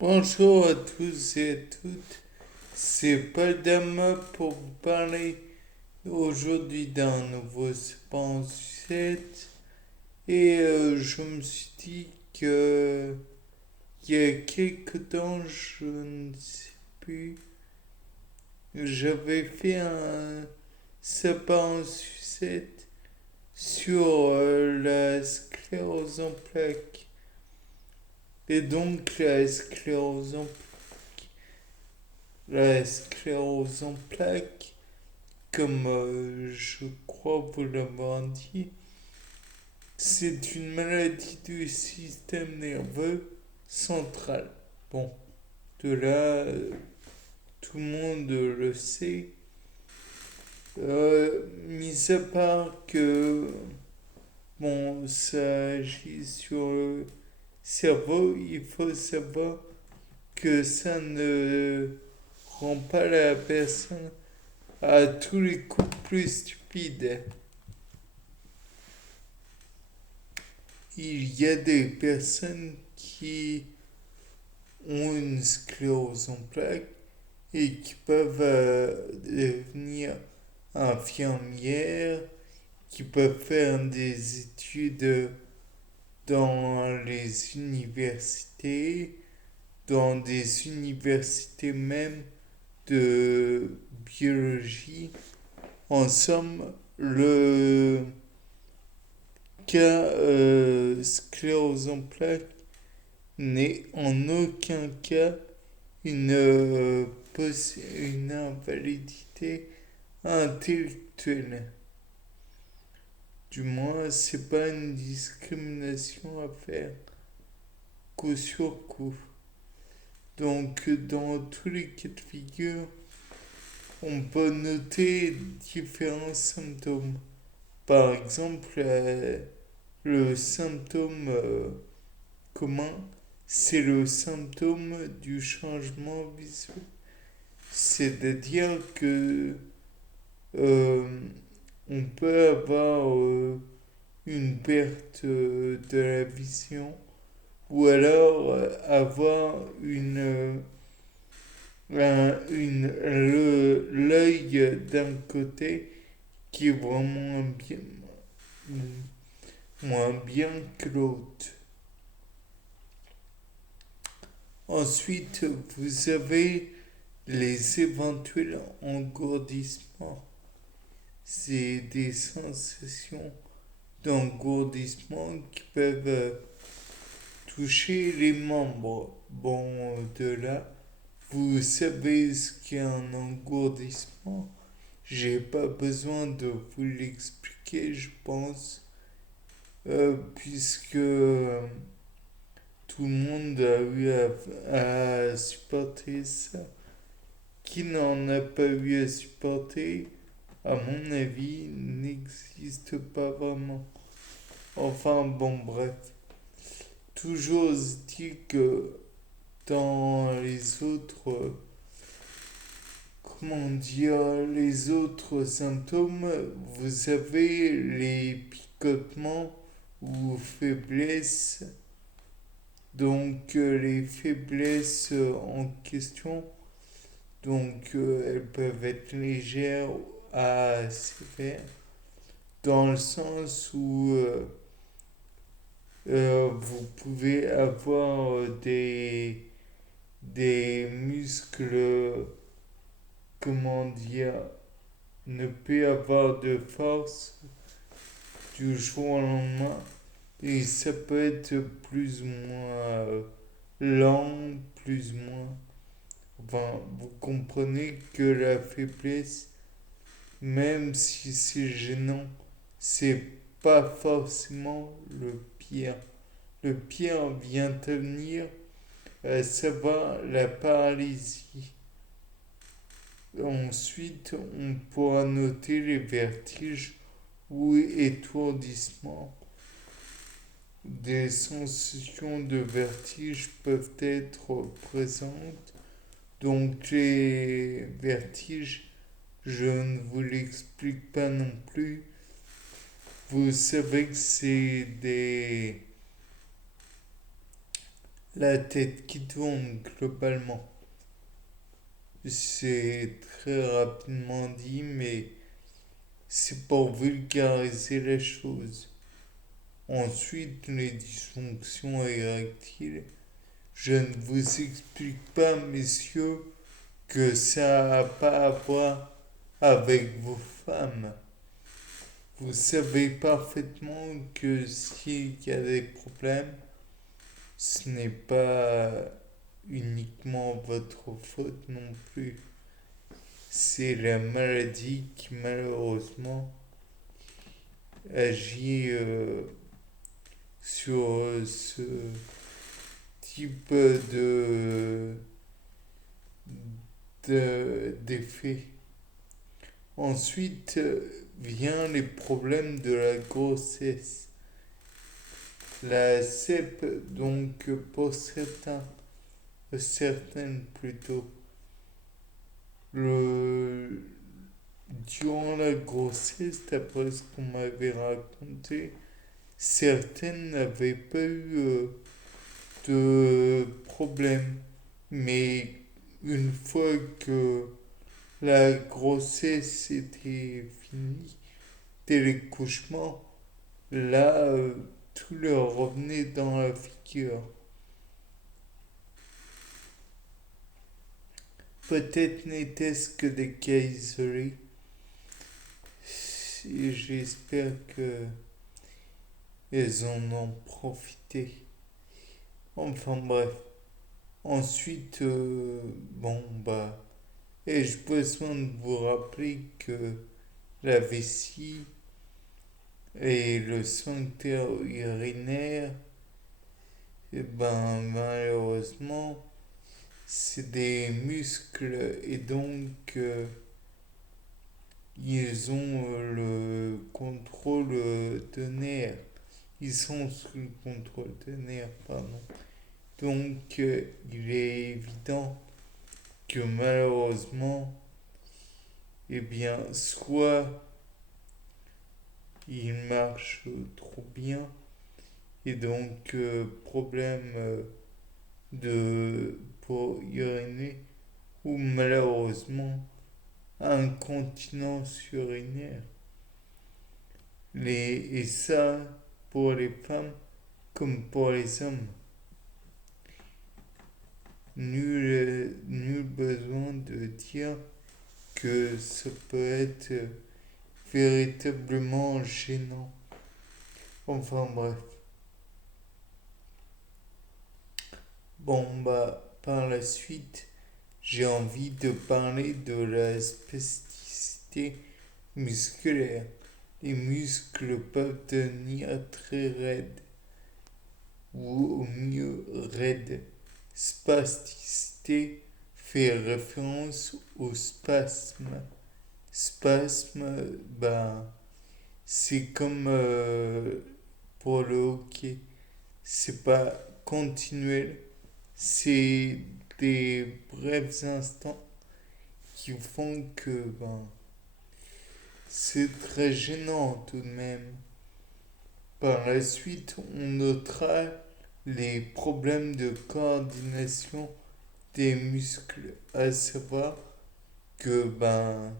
Bonjour à tous et à toutes, c'est Paul Dama pour vous parler aujourd'hui d'un nouveau Spawn 7 et je me suis dit que il y a quelques temps, je ne sais plus, j'avais fait un sapin en sucette sur la sclérose en plaques. Et donc la sclérose en plaques, comme je crois vous l'avoir dit, c'est une maladie du système nerveux central. Bon, de là, tout le monde le sait. Mis à part que, bon, ça agit sur le cerveau, il faut savoir que ça ne rend pas la personne à tous les coups plus stupide. Il y a des personnes qui ont une sclérose en plaques et qui peuvent devenir infirmières, qui peuvent faire des études dans les universités, dans des universités même de biologie. En somme, le cas sclérose en plaques n'est en aucun cas une, une invalidité intellectuelle. Du moins, c'est pas une discrimination à faire coup sur coup. Donc, dans tous les cas de figure, on peut noter différents symptômes. Par exemple, le symptôme commun, c'est le symptôme du changement visuel. C'est-à-dire que euh, on peut avoir une perte de la vision ou alors avoir l'œil d'un côté qui est vraiment bien, moins bien que l'autre. Ensuite, vous avez les éventuels engourdissements. C'est des sensations d'engourdissement qui peuvent toucher les membres. Bon, de là, vous savez ce qu'est un engourdissement. J'ai pas besoin de vous l'expliquer, je pense, puisque tout le monde a eu à supporter ça. Qui n'en a pas eu à supporter, à mon avis, n'existe pas vraiment. Enfin, bon, bref. Toujours dit que dans les autres, comment dire, les autres symptômes, vous avez les picotements ou faiblesses. Donc, les faiblesses en question, donc elles peuvent être légères à sévères, dans le sens où vous pouvez avoir des muscles, comment dire, ne plus avoir de force du jour au lendemain. Et ça peut être plus ou moins lent, plus ou moins. Enfin, vous comprenez que la faiblesse, même si c'est gênant, c'est pas forcément le pire. Le pire vient à venir, à savoir la paralysie. Ensuite, on pourra noter les vertiges ou étourdissements. Des sensations de vertige peuvent être présentes. Donc les vertiges, je ne vous l'explique pas non plus. Vous savez que c'est la tête qui tourne globalement. C'est très rapidement dit, mais c'est pour vulgariser les choses. Ensuite, les dysfonctions érectiles. Je ne vous explique pas, messieurs, que ça n'a pas à voir avec vos femmes. Vous savez parfaitement que s'il y a des problèmes, ce n'est pas uniquement votre faute non plus. C'est la maladie qui malheureusement agit sur ce type d'effet. Ensuite vient les problèmes de la grossesse. La CEP, donc pour certaines plutôt, le, durant la grossesse, d'après ce qu'on m'avait raconté, certaines n'avaient pas eu de problème. Mais une fois que la grossesse était finie, dès l'accouchement, là, tout leur revenait dans la figure. Peut-être n'était-ce que des cas isolés. Et j'espère que elles en ont profité. Enfin bref. Ensuite, bon, bah, ai-je besoin de vous rappeler que la vessie et le sphincter urinaire, eh ben, malheureusement, c'est des muscles et donc ils ont le contrôle de nerfs. Ils sont sous le contrôle de nerfs, pardon. Donc il est évident que malheureusement, eh bien, soit il marche trop bien et donc problème de pour uriner ou malheureusement incontinence urinaire. Et ça pour les femmes comme pour les hommes. Nul besoin de dire que ça peut être véritablement gênant. Enfin bref. Bon bah par la suite, j'ai envie de parler de la spasticité musculaire. Les muscles peuvent devenir très raides ou au mieux raides. Spasticité fait référence au spasme. Spasme, ben, c'est comme pour le hockey. C'est pas continuel, c'est des brefs instants qui font que ben, c'est très gênant tout de même. Par la suite, on notera les problèmes de coordination des muscles, à savoir que ben,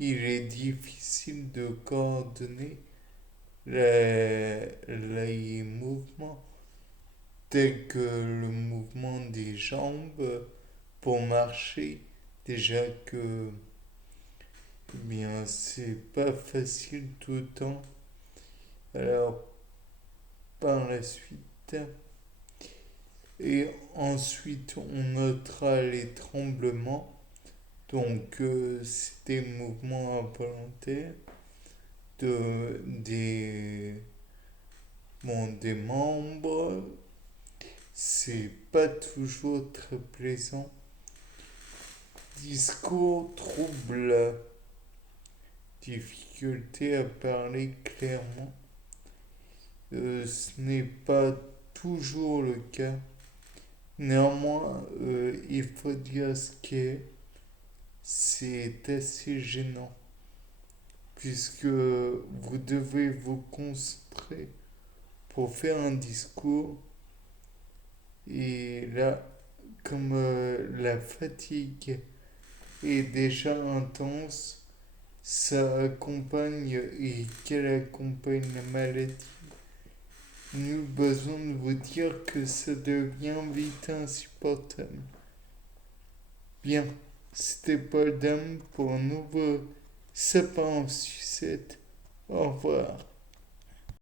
il est difficile de coordonner les mouvements tels que le mouvement des jambes pour marcher. Déjà que eh bien c'est pas facile tout le temps. Alors par la suite, et ensuite on notera les tremblements. Donc c'est des mouvements involontaires des, bon, des membres. C'est pas toujours très plaisant. Discours trouble, difficulté à parler clairement. Ce n'est pas toujours le cas. Néanmoins, il faut dire ce qu'est. C'est assez gênant puisque vous devez vous concentrer pour faire un discours Et là, comme la fatigue est déjà intense, ça accompagne et qu'elle accompagne la maladie, nous besoin de vous dire que ça devient vite insupportable. Bien, c'était Paul Dame pour un nouveau sapin en sucette. Au revoir.